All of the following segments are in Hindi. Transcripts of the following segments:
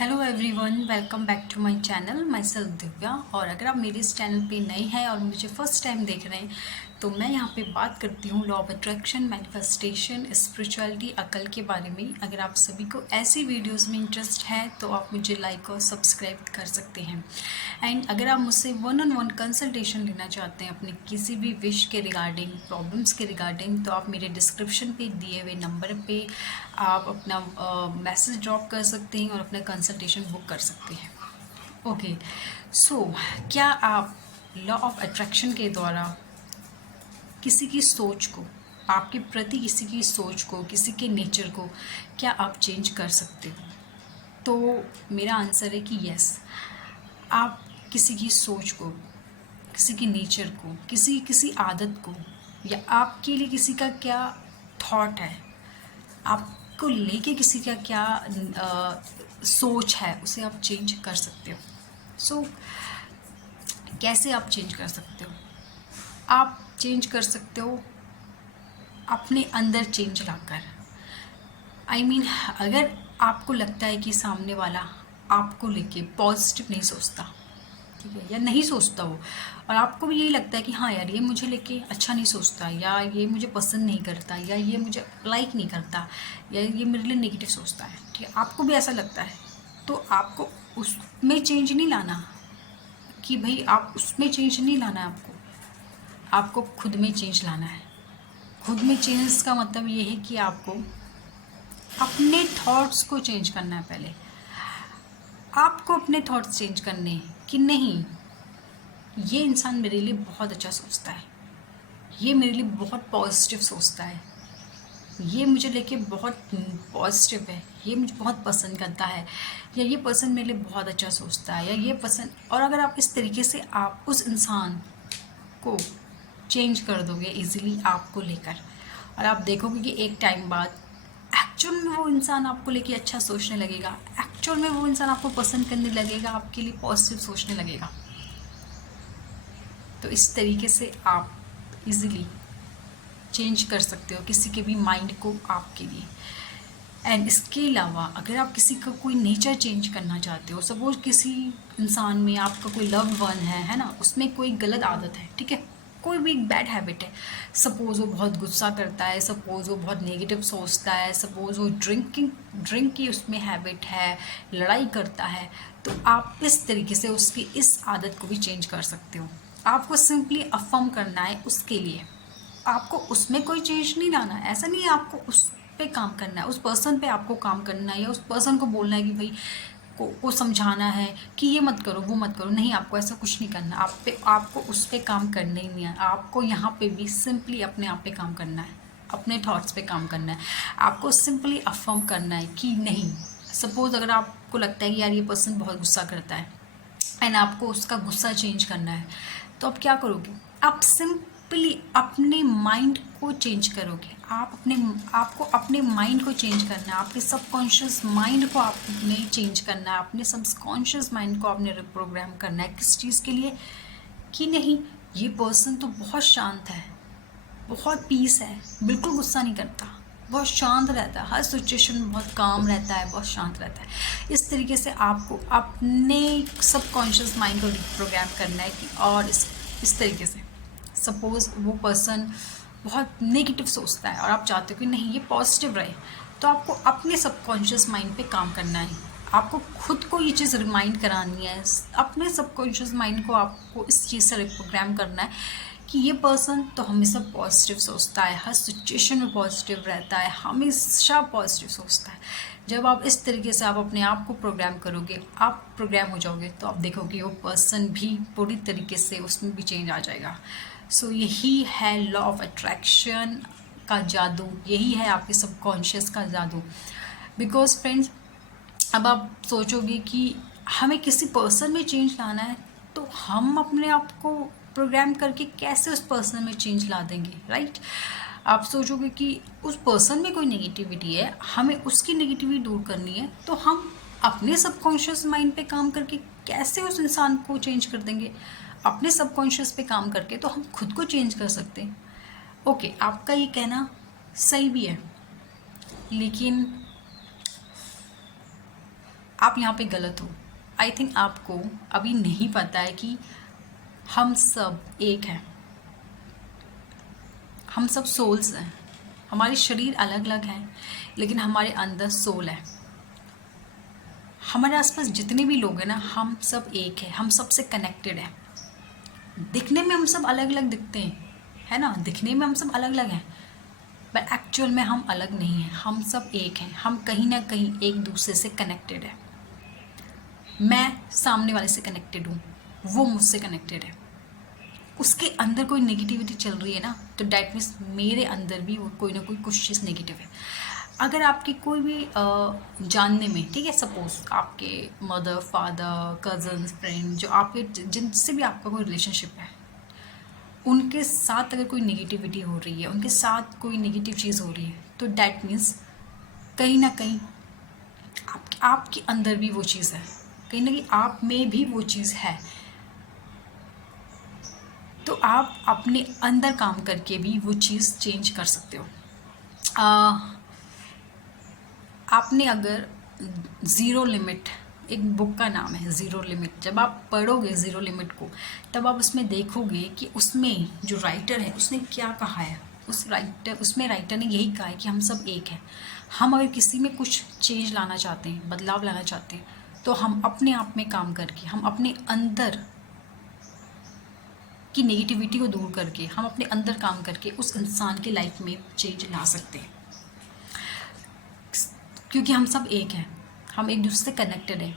Hello everyone, welcome back to my channel. Myself Divya. और अगर आप मेरे इस चैनल पे नए हैं और मुझे फर्स्ट टाइम देख रहे हैं तो मैं यहाँ पे बात करती हूँ law of attraction, manifestation, spirituality, अकल के बारे में। अगर आप सभी को ऐसी वीडियोस में इंटरेस्ट है तो आप मुझे लाइक और सब्सक्राइब कर सकते हैं। एंड अगर आप मुझसे वन ऑन वन कंसल्टेशन लेना चाहते हैं अपने किसी भी विश के रिगार्डिंग, प्रॉब्लम्स के रिगार्डिंग, तो आप मेरे डिस्क्रिप्शन पे दिए हुए नंबर पे आप अपना मैसेज ड्रॉप कर सकते हैं और अपना कंसल्टेशन बुक कर सकते हैं। ओके, सो क्या आप लॉ ऑफ अट्रैक्शन के द्वारा किसी की सोच को, आपके प्रति किसी की सोच को, किसी के नेचर को क्या आप चेंज कर सकते हो? तो मेरा आंसर है कि यस। आप किसी की सोच को, किसी के नेचर को, किसी किसी आदत को, या आपके लिए किसी का क्या थॉट है, आपको लेके किसी का क्या सोच है, उसे आप चेंज कर सकते हो। सो कैसे आप चेंज कर सकते हो? आप चेंज कर सकते हो अपने अंदर चेंज लाकर। आई मीन, अगर आपको लगता है कि सामने वाला आपको लेके पॉजिटिव नहीं सोचता, ठीक है, या नहीं सोचता वो, और आपको भी यही लगता है कि हाँ यार, ये मुझे लेके अच्छा नहीं सोचता, या ये मुझे पसंद नहीं करता, या ये मुझे लाइक नहीं करता, या ये मेरे लिए नेगेटिव सोचता है, ठीक है, आपको भी ऐसा लगता है, तो आपको उसमें चेंज नहीं लाना। कि भाई आप उसमें चेंज नहीं लाना है, आपको खुद में चेंज लाना है। खुद में चेंज का मतलब ये है कि आपको अपने थॉट्स को चेंज करना है। पहले आपको अपने थॉट्स चेंज करने हैं कि नहीं, ये इंसान मेरे लिए बहुत अच्छा सोचता है, ये मेरे लिए बहुत पॉजिटिव सोचता है, ये मुझे लेके बहुत पॉजिटिव है, ये मुझे बहुत पसंद करता है, या ये पर्सन मेरे लिए बहुत अच्छा सोचता है, या ये पसंद। और अगर आप इस तरीके से आप उस इंसान को चेंज कर दोगे इजीली आपको लेकर, और आप देखोगे कि एक टाइम बाद एक्चुअल में वो इंसान आपको लेके अच्छा सोचने लगेगा, एक्चुअल में वो इंसान आपको पसंद करने लगेगा, आपके लिए पॉजिटिव सोचने लगेगा। तो इस तरीके से आप इजीली चेंज कर सकते हो किसी के भी माइंड को आपके लिए। एंड इसके अलावा अगर आप किसी का कोई नेचर चेंज करना चाहते हो, सपोज किसी इंसान में आपका कोई लव वन है ना, उसमें कोई गलत आदत है, ठीक है, कोई भी एक बैड हैबिट है, सपोज़ वो बहुत गुस्सा करता है, सपोज़ वो बहुत नेगेटिव सोचता है, सपोज़ वो ड्रिंक की उसमें हैबिट है, लड़ाई करता है, तो आप इस तरीके से उसकी इस आदत को भी चेंज कर सकते हो। आपको सिंपली अफर्म करना है उसके लिए, आपको उसमें कोई चेंज नहीं लाना है। ऐसा नहीं है आपको उस पे काम करना है, उस पर्सन पे आपको काम करना है, या उस पर्सन को बोलना है कि भाई को समझाना है कि ये मत करो, वो मत करो। नहीं, आपको ऐसा कुछ नहीं करना। आपको उस पे काम करना ही नहीं है। आपको यहाँ पे भी सिंपली अपने आप पे काम करना है, अपने थॉट्स पे काम करना है। आपको सिंपली अफर्म करना है कि नहीं, सपोज अगर आपको लगता है कि यार ये पर्सन बहुत गुस्सा करता है एंड आपको उसका गुस्सा चेंज करना है, तो आप क्या करोगे? आप सिंपली अपने माइंड को चेंज करोगे। आपको अपने माइंड को चेंज करना है, आपके सबकॉन्शियस माइंड को आपने चेंज करना है, अपने सबकॉन्शियस माइंड को आपने रिप्रोग्राम करना है। किस चीज़ के लिए? कि नहीं, ये पर्सन तो बहुत शांत है, बहुत पीस है, बिल्कुल गुस्सा नहीं करता, बहुत शांत रहता है, हर सिचुएशन में बहुत काम रहता है, बहुत शांत रहता है। इस तरीके से आपको अपने सबकॉन्शियस माइंड को रिप्रोग्राम करना है कि, और इस तरीके से सपोज़ वो पर्सन बहुत नेगेटिव सोचता है और आप चाहते हो कि नहीं, ये पॉजिटिव रहे, तो आपको अपने सबकॉन्शियस माइंड पे काम करना है। आपको खुद को ये चीज़ रिमाइंड करानी है, अपने सबकॉन्शियस माइंड को आपको इस चीज़ से रिप्रोग्राम करना है कि ये पर्सन तो हमेशा पॉजिटिव सोचता है, हर सिचुएशन में पॉजिटिव रहता है, हमेशा पॉजिटिव सोचता है। जब आप इस तरीके से आप अपने आप को प्रोग्राम करोगे, आप प्रोग्राम हो जाओगे, तो आप देखोगे वो पर्सन भी पूरी तरीके से उसमें भी चेंज आ जाएगा। सो यही है लॉ ऑफ अट्रैक्शन का जादू, यही है आपके सबकॉन्शियस का जादू। बिकॉज फ्रेंड्स, अब आप सोचोगे कि हमें किसी पर्सन में चेंज लाना है, तो हम अपने आप को प्रोग्राम करके कैसे उस पर्सन में चेंज ला देंगे, राइट? आप सोचोगे कि उस पर्सन में कोई नेगेटिविटी है, हमें उसकी नेगेटिविटी दूर करनी है, तो हम अपने सबकॉन्शियस माइंड पे काम करके कैसे उस इंसान को चेंज कर देंगे? अपने सबकॉन्शियस पे काम करके तो हम खुद को चेंज कर सकते हैं। ओके, आपका ये कहना सही भी है, लेकिन आप यहाँ पे गलत हो। आई थिंक आपको अभी नहीं पता है कि हम सब एक हैं, हम सब सोल्स हैं। हमारे शरीर अलग अलग हैं लेकिन हमारे अंदर सोल है। हमारे आसपास जितने भी लोग हैं ना, हम सब एक है, हम सबसे कनेक्टेड है। दिखने में हम सब अलग अलग दिखते हैं, है ना, दिखने में हम सब अलग अलग हैं, बट एक्चुअल में हम अलग नहीं हैं, हम सब एक हैं। हम कहीं ना कहीं एक दूसरे से कनेक्टेड है। मैं सामने वाले से कनेक्टेड हूँ, वो मुझसे कनेक्टेड है। उसके अंदर कोई नेगेटिविटी चल रही है ना, तो डैट मीन्स मेरे अंदर भी वो कोई ना कोई कुछ चीज़ नेगेटिव है। अगर आपकी कोई भी जानने में, ठीक है, सपोज आपके मदर, फादर, कजन्स, फ्रेंड, जो आपके जिनसे भी आपका कोई रिलेशनशिप है, उनके साथ अगर कोई नेगेटिविटी हो रही है, उनके साथ कोई नेगेटिव चीज़ हो रही है, तो डैट मीन्स कहीं ना कहीं आपके अंदर भी वो चीज़ है, कहीं ना कहीं आप में भी वो चीज़ है। तो आप अपने अंदर काम करके भी वो चीज़ चेंज कर सकते हो। आपने अगर ज़ीरो लिमिट, एक बुक का नाम है ज़ीरो लिमिट, जब आप पढ़ोगे ज़ीरो लिमिट को, तब आप उसमें देखोगे कि उसमें जो राइटर है उसने क्या कहा है। उसमें राइटर ने यही कहा है कि हम सब एक हैं। हम अगर किसी में कुछ चेंज लाना चाहते हैं, बदलाव लाना चाहते हैं, तो हम अपने आप में काम करके, हम अपने अंदर की नेगेटिविटी को दूर करके, हम अपने अंदर काम करके उस इंसान की लाइफ में चेंज ला सकते हैं। क्योंकि हम सब एक हैं, हम एक दूसरे से कनेक्टेड हैं,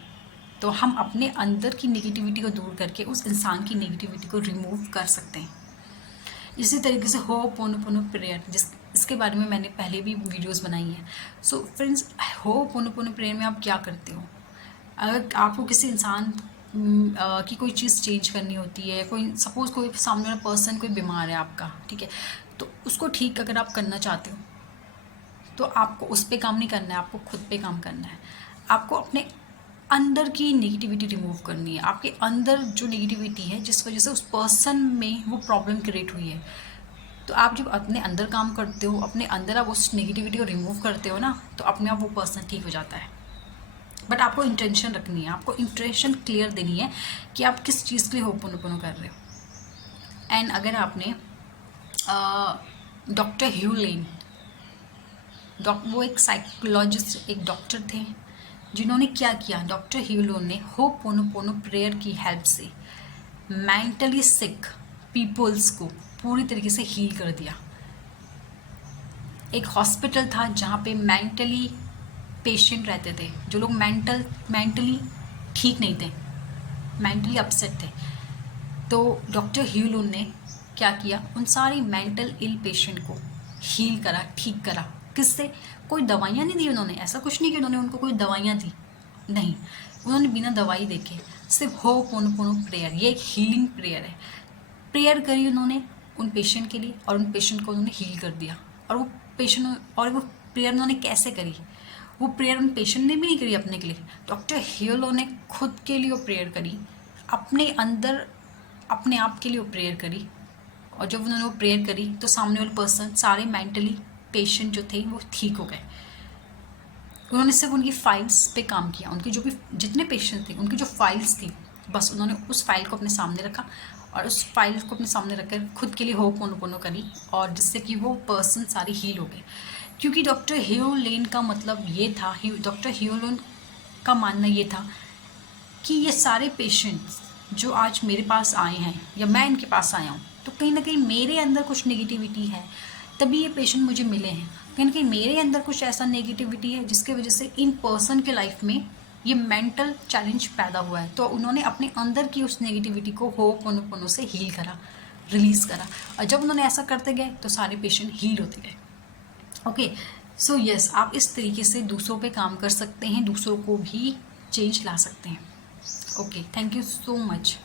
तो हम अपने अंदर की नेगेटिविटी को दूर करके उस इंसान की नेगेटिविटी को रिमूव कर सकते हैं। इसी तरीके से होपोनोपोनो प्रेयर, इसके बारे में मैंने पहले भी वीडियोस बनाई हैं। सो फ्रेंड्स, होपोनोपोनो प्रेयर में आप क्या करते हो? अगर आपको किसी इंसान की कोई चीज़ चेंज करनी होती है, कोई सपोज़ कोई सामने वाला पर्सन कोई बीमार है आपका, ठीक है, तो उसको ठीक अगर आप करना चाहते हो, तो आपको उस पे काम नहीं करना है, आपको खुद पे काम करना है। आपको अपने अंदर की नेगेटिविटी रिमूव करनी है। आपके अंदर जो नेगेटिविटी है, जिस वजह से उस पर्सन में वो प्रॉब्लम क्रिएट हुई है, तो आप जब अपने अंदर काम करते हो, अपने अंदर आप उस नेगेटिविटी को रिमूव करते हो ना, तो अपने आप वो पर्सन ठीक हो जाता है। बट आपको इंटेंशन रखनी है, आपको इंटेंशन क्लियर देनी है कि आप किस चीज़ के लिए होपोनोपोनो कर रहे हो। एंड अगर आपने डॉक्टर ह्यू लेन, वो एक साइकोलॉजिस्ट, एक डॉक्टर थे, जिन्होंने क्या किया, डॉक्टर ह्यू लेन ने होपोनोपोनो प्रेयर की हेल्प से मेंटली सिक पीपल्स को पूरी तरीके से हील कर दिया। एक हॉस्पिटल था जहाँ पे मेंटली पेशेंट रहते थे, जो लोग मेंटली ठीक नहीं थे, मेंटली अपसेट थे, तो डॉक्टर ह्यू लेन ने क्या किया, उन सारी मेंटल इल पेशेंट को हील करा, ठीक करा। किससे? कोई दवाइयाँ नहीं दी उन्होंने, ऐसा कुछ नहीं कि उन्होंने उनको कोई दवाइयाँ दी, नहीं, उन्होंने बिना दवाई देखे सिर्फ होपोनोपोनो प्रेयर, ये एक हीलिंग प्रेयर है, प्रेयर करी उन्होंने उन पेशेंट के लिए, और उन पेशेंट को उन्होंने हील कर दिया। और वो प्रेयर उन्होंने कैसे करी? वो प्रेयर उन पेशेंट ने भी नहीं करी अपने के लिए, डॉक्टर ह्यू लेन ने खुद के लिए वो प्रेयर करी, अपने अंदर अपने आप के लिए वो प्रेयर करी। और जब उन्होंने वो प्रेयर करी तो सामने वाले पर्सन, सारे मेंटली पेशेंट जो थे वो ठीक हो गए। उन्होंने सिर्फ उनकी फाइल्स पे काम किया, उनके जो भी जितने पेशेंट थे, उनकी जो फाइल्स थी, बस उन्होंने उस फाइल को अपने सामने रखा और उस फाइल को अपने सामने रखकर खुद के लिए होपोनोपोनो करी, और जिससे कि वो पर्सन सारे हील हो गए। क्योंकि डॉक्टर ह्यू लेन का मतलब ये था, डॉक्टर ह्यू लेन का मानना ये था कि ये सारे पेशेंट्स जो आज मेरे पास आए हैं या मैं इनके पास आया हूँ, तो कहीं ना कहीं मेरे अंदर कुछ नेगेटिविटी है, तभी ये पेशेंट मुझे मिले हैं। कहीं ना कहीं मेरे अंदर कुछ ऐसा नेगेटिविटी है जिसके वजह से इन पर्सन के लाइफ में ये मेंटल चैलेंज पैदा हुआ है। तो उन्होंने अपने अंदर की उस नेगेटिविटी को होपोनोपोनो से हील करा, रिलीज़ करा, और जब उन्होंने ऐसा करते गए तो सारे पेशेंट हील होते गए। ओके, सो यस, आप इस तरीके से दूसरों पे काम कर सकते हैं, दूसरों को भी चेंज ला सकते हैं। Okay, thank you so much.